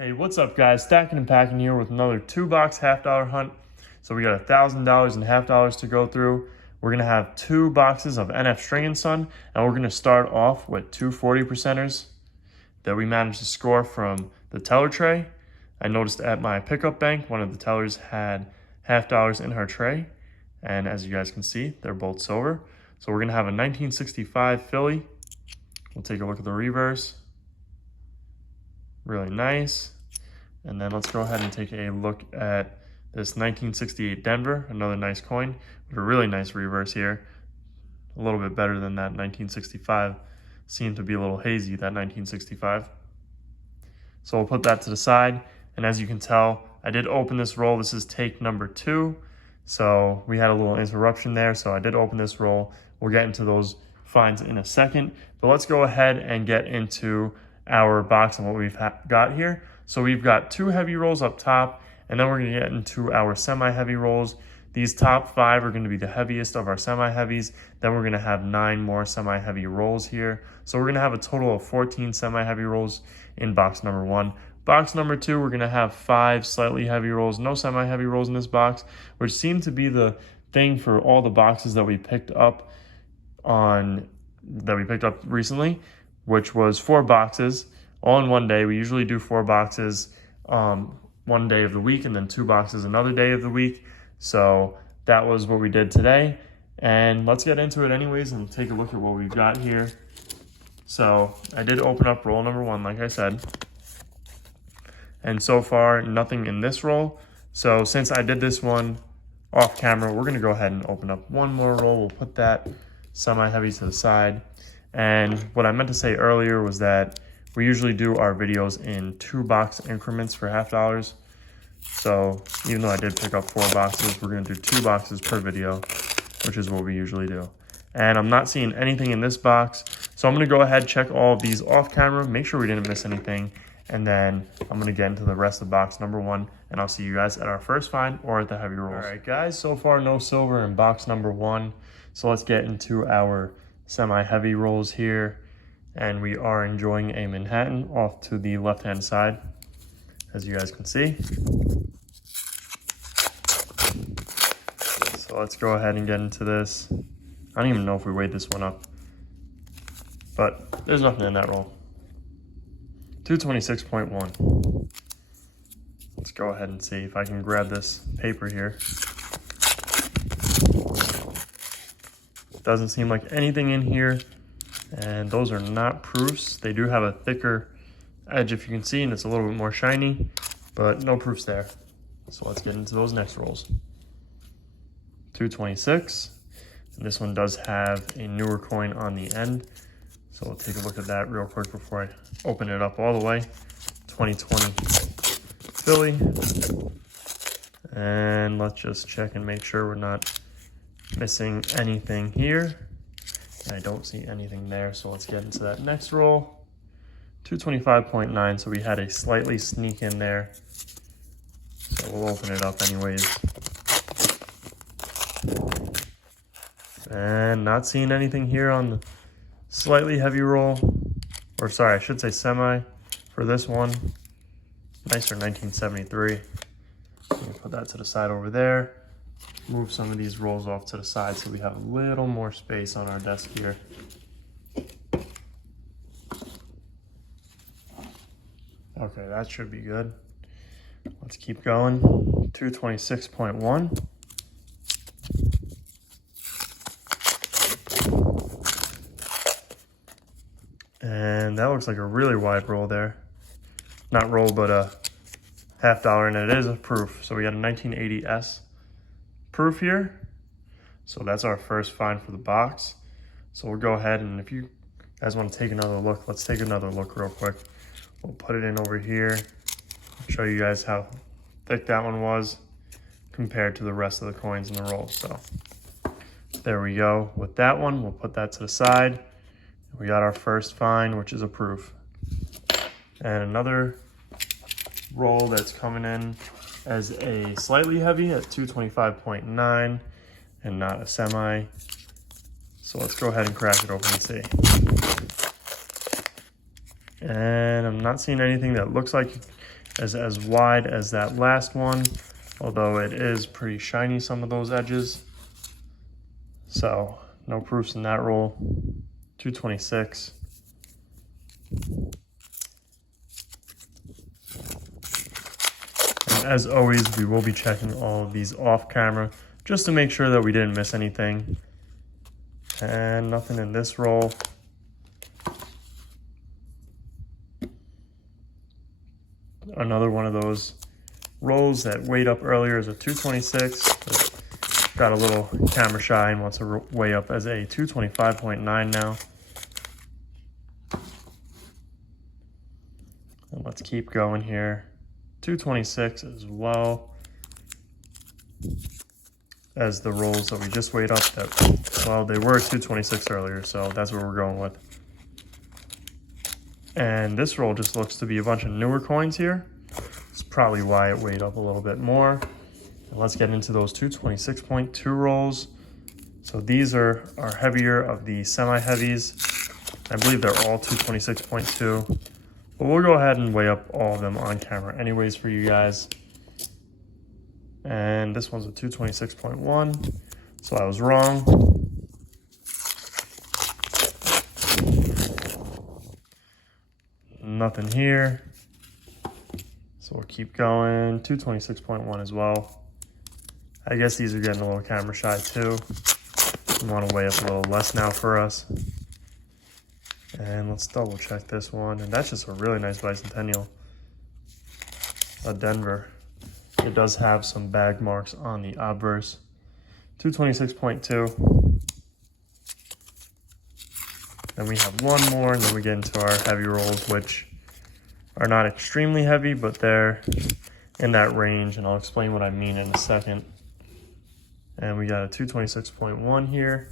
Hey, what's up guys? Stacking and Packing here with another $2 half-dollar hunt. So we got $1,000 and half-dollars to go through. We're gonna have 2 boxes of NF String & Son, and we're gonna start off with two 40%ers that we managed to score from the teller tray. I noticed at my pickup bank, one of the tellers had half-dollars in her tray, and as you guys can see, they're both silver. So we're gonna have a 1965 Philly. We'll take a look at the reverse. Really nice. And then let's go ahead and take a look at this 1968 Denver, another nice coin with a really nice reverse here. A little bit better than that 1965. Seemed to be a little hazy, that 1965. So we'll put that to the side. And as you can tell, I did open this roll. This is take number 2. So we had a little interruption there. So I did open this roll. We'll get into those finds in a second. But let's go ahead and get into our box and what we've got here. So we've got 2 heavy rolls up top, and then we're going to get into our semi-heavy rolls. These top 5 are going to be the heaviest of our semi-heavies. Then we're going to have 9 more semi-heavy rolls here. So we're going to have a total of 14 semi-heavy rolls in box number 1. Box number 2, we're going to have 5 slightly heavy rolls, no semi-heavy rolls in this box, which seemed to be the thing for all the boxes that we picked up recently, which was 4 boxes all in one day. We usually do 4 boxes one day of the week and then 2 boxes another day of the week. So that was what we did today. And let's get into it anyways and take a look at what we've got here. So I did open up roll number 1, like I said. And so far, nothing in this roll. So since I did this one off camera, we're gonna go ahead and open up one more roll. We'll put that semi-heavy to the side. And what I meant to say earlier was that we usually do our videos in 2-box increments for half-dollars. So even though I did pick up 4 boxes, we're going to do 2 boxes per video, which is what we usually do. And I'm not seeing anything in this box. So I'm going to go ahead, check all of these off camera, make sure we didn't miss anything. And then I'm going to get into the rest of box number 1. And I'll see you guys at our first find or at the heavy rolls. All right, guys, so far no silver in box number 1. So let's get into our semi-heavy rolls here, and we are enjoying a Manhattan off to the left-hand side, as you guys can see. So let's go ahead and get into this. I don't even know if we weighed this one up, but there's nothing in that roll. 226.1. Let's go ahead and see if I can grab this paper here. Doesn't seem like anything in here, and those are not proofs. They do have a thicker edge, if you can see, and it's a little bit more shiny, but no proofs there. So let's get into those next rolls. 226, and this one does have a newer coin on the end, so we'll take a look at that real quick before I open it up all the way. 2020 Philly, and let's just check and make sure we're not missing anything here. I don't see anything there, so let's get into that next roll. 225.9, so we had a slightly sneak in there. So we'll open it up anyways. And not seeing anything here on the slightly heavy roll. Or sorry, I should say semi for this one. Nicer 1973. Put that to the side over there. Move some of these rolls off to the side so we have a little more space on our desk here. Okay, that should be good. Let's keep going. 226.1. And that looks like a really wide roll there. Not roll, but a half-dollar, and it is a proof. So we got a 1980S. Proof here. So that's our first find for the box. So we'll go ahead, and if you guys want to take another look, let's take another look real quick. We'll put it in over here, show you guys how thick that one was compared to the rest of the coins in the roll. So there we go with that one. We'll put that to the side. We got our first find, which is a proof. And another roll that's coming in as a slightly heavy at 225.9 and not a semi. So let's go ahead and crack it open and see. And I'm not seeing anything that looks like as wide as that last one, although it is pretty shiny, some of those edges. So no proofs in that roll. 226. And as always, we will be checking all of these off camera just to make sure that we didn't miss anything. And nothing in this roll. Another one of those rolls that weighed up earlier is a 226. Got a little camera shy and wants to weigh up as a 225.9 now. And let's keep going here. 226 as well as the rolls that we just weighed up. That, well, they were 226 earlier, so that's what we're going with. And this roll just looks to be a bunch of newer coins here. It's probably why it weighed up a little bit more. And let's get into those 226.2 rolls. So these are heavier of the semi-heavies. I believe they're all 226.2. But we'll go ahead and weigh up all of them on camera anyways for you guys. And this one's a 226.1. So I was wrong. Nothing here. So we'll keep going. 226.1 as well. I guess these are getting a little camera shy too. We want to weigh up a little less now for us. And let's double check this one. And that's just a really nice bicentennial. A Denver. It does have some bag marks on the obverse. 226.2. Then we have one more, and then we get into our heavy rolls, which are not extremely heavy, but they're in that range, and I'll explain what I mean in a second. And we got a 226.1 here.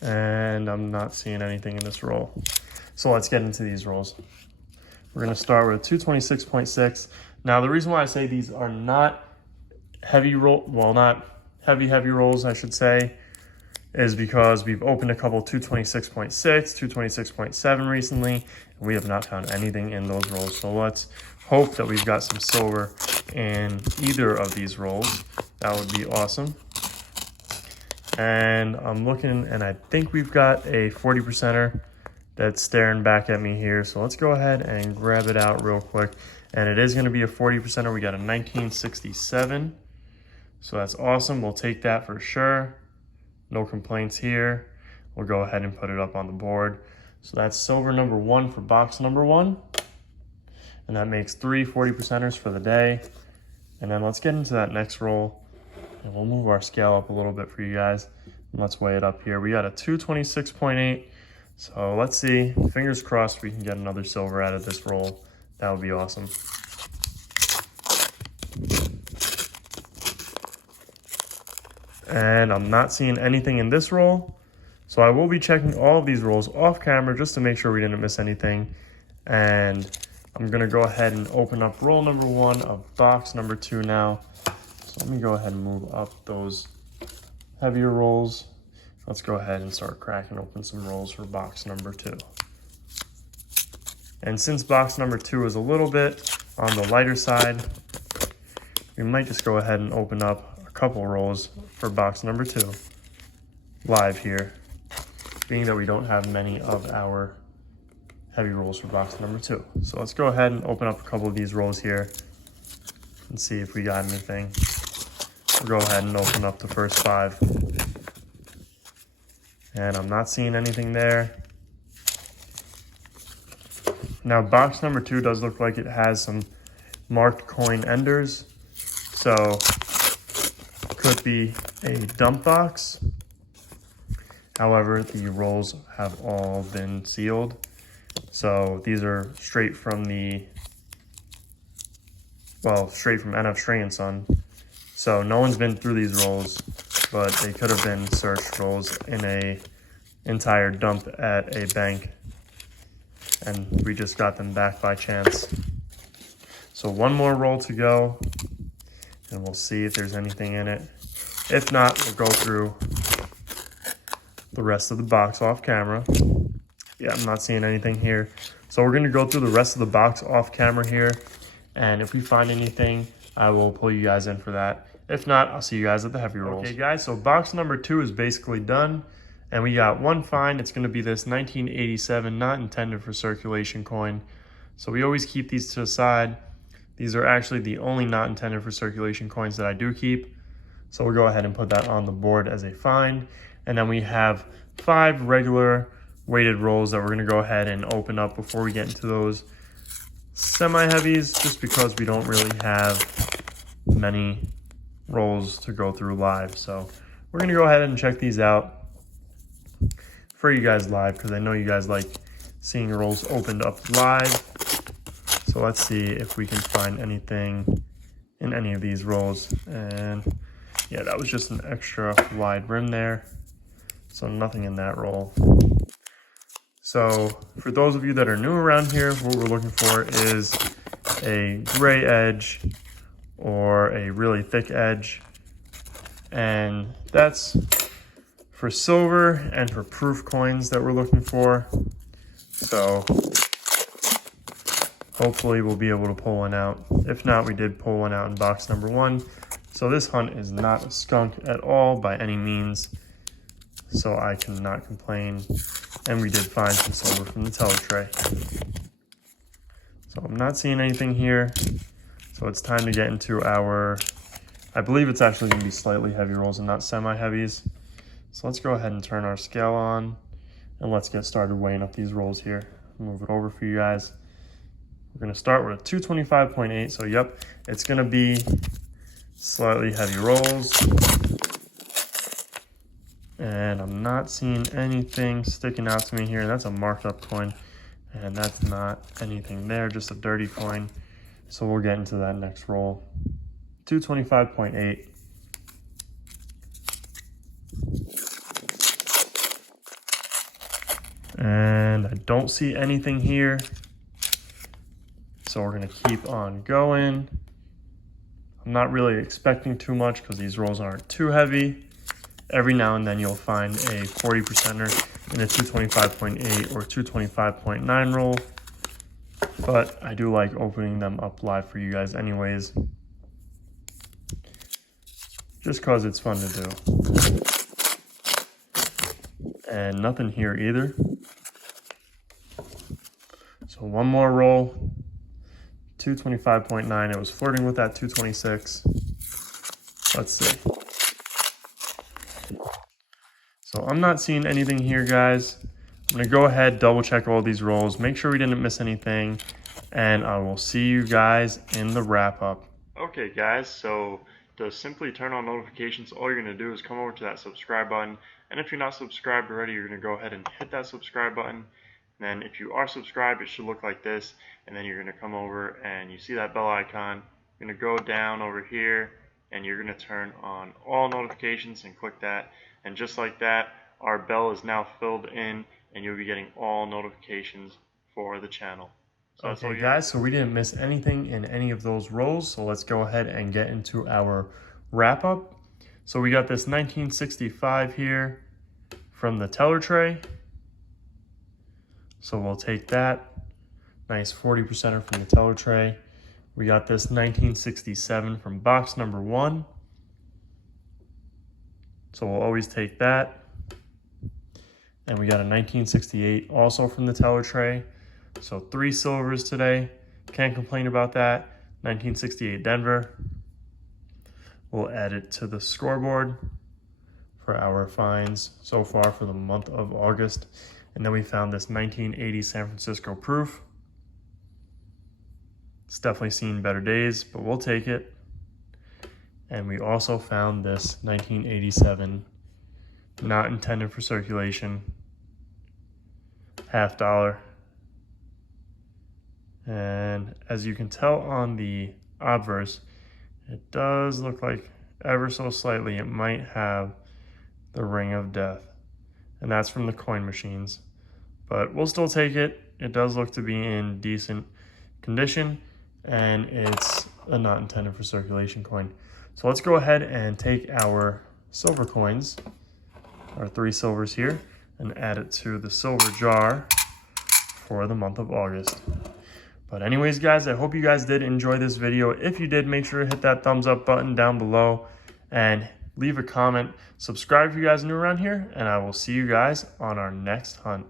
And I'm not seeing anything in this roll. So let's get into these rolls. We're gonna start with 226.6. Now the reason why I say these are not heavy roll, well, not heavy rolls, I should say, is because we've opened a couple 226.6, 226.7 recently, and we have not found anything in those rolls. So let's hope that we've got some silver in either of these rolls. That would be awesome. And I'm looking, and I think we've got a 40%er that's staring back at me here. So let's go ahead and grab it out real quick. And it is going to be a 40%er. We got a 1967. So that's awesome. We'll take that for sure. No complaints here. We'll go ahead and put it up on the board. So that's silver number 1 for box number 1. And that makes 3 40%ers for the day. And then let's get into that next roll. And we'll move our scale up a little bit for you guys. And let's weigh it up here. We got a 226.8. So let's see. Fingers crossed we can get another silver out of this roll. That would be awesome. And I'm not seeing anything in this roll. So I will be checking all of these rolls off camera just to make sure we didn't miss anything. And I'm gonna go ahead and open up roll number 1 of box number 2 now. So let me go ahead and move up those heavier rolls. Let's go ahead and start cracking open some rolls for box number 2. And since box number 2 is a little bit on the lighter side, we might just go ahead and open up couple rolls for box number 2 live here, being that we don't have many of our heavy rolls for box number 2. So let's go ahead and open up a couple of these rolls here and see if we got anything. We'll go ahead and open up the first 5. And I'm not seeing anything there. Now box number 2 does look like it has some marked coin enders. So could be a dump box. However, the rolls have all been sealed. So these are straight from NF Stray & Son. So no one's been through these rolls, but they could have been searched rolls in a entire dump at a bank. And we just got them back by chance. So one more roll to go. And we'll see if there's anything in it. If not, we'll go through the rest of the box off camera. Yeah, I'm not seeing anything here. So we're gonna go through the rest of the box off camera here. And if we find anything, I will pull you guys in for that. If not, I'll see you guys at the heavy rolls. Okay guys, so box number 2 is basically done. And we got one find. It's gonna be this 1987 not intended for circulation coin. So we always keep these to the side. These are actually the only not intended for circulation coins that I do keep. So we'll go ahead and put that on the board as a find. And then we have 5 regular weighted rolls that we're gonna go ahead and open up before we get into those semi-heavies, just because we don't really have many rolls to go through live. So we're gonna go ahead and check these out for you guys live, because I know you guys like seeing rolls opened up live. So let's see if we can find anything in any of these rolls. And yeah, that was just an extra wide rim there. So nothing in that roll. So for those of you that are new around here, what we're looking for is a gray edge or a really thick edge. And that's for silver and for proof coins that we're looking for. So hopefully we'll be able to pull one out. If not, we did pull one out in box number 1. So this hunt is not a skunk at all by any means. So I cannot complain. And we did find some silver from the teller tray. So I'm not seeing anything here. So it's time to get into our, I believe it's actually going to be slightly heavy rolls and not semi-heavies. So let's go ahead and turn our scale on and let's get started weighing up these rolls here. Move it over for you guys. We're going to start with a 225.8. So yep, it's going to be slightly heavy rolls. And I'm not seeing anything sticking out to me here. That's a marked up coin. And that's not anything there, just a dirty coin. So we'll get into that next roll. 225.8. And I don't see anything here. So we're gonna keep on going. I'm not really expecting too much because these rolls aren't too heavy. Every now and then you'll find a 40%er in a 225.8 or 225.9 roll. But I do like opening them up live for you guys anyways. Just because it's fun to do. And nothing here either. So one more roll. 225.9. It was flirting with that 226. Let's see. So I'm not seeing anything here, guys. I'm gonna go ahead, double check all these rolls, make sure we didn't miss anything, and I will see you guys in the wrap up. Okay guys, so to simply turn on notifications, all you're gonna do is come over to that subscribe button, and if you're not subscribed already, you're gonna go ahead and hit that subscribe button. And then if you are subscribed, it should look like this, and then you're gonna come over and you see that bell icon. You're gonna go down over here, and you're gonna turn on all notifications and click that. And just like that, our bell is now filled in and you'll be getting all notifications for the channel. So okay guys, so we didn't miss anything in any of those rolls. So let's go ahead and get into our wrap up. So we got this 1965 here from the teller tray. So we'll take that. Nice 40%er from the teller tray. We got this 1967 from box number 1. So we'll always take that. And we got a 1968 also from the teller tray. So 3 silvers today. Can't complain about that. 1968 Denver. We'll add it to the scoreboard for our finds so far for the month of August. And then we found this 1980 San Francisco proof. It's definitely seen better days, but we'll take it. And we also found this 1987, not intended for circulation, $50. And as you can tell on the obverse, it does look like ever so slightly it might have the ring of death. And that's from the coin machines. But we'll still take it. It does look to be in decent condition, and it's a not intended for circulation coin. So let's go ahead and take our silver coins our 3 silvers here and add it to the silver jar for the month of August. But anyways, guys, I hope you guys did enjoy this video. If you did, make sure to hit that thumbs up button down below and leave a comment. Subscribe if you guys are new around here, and I will see you guys on our next hunt.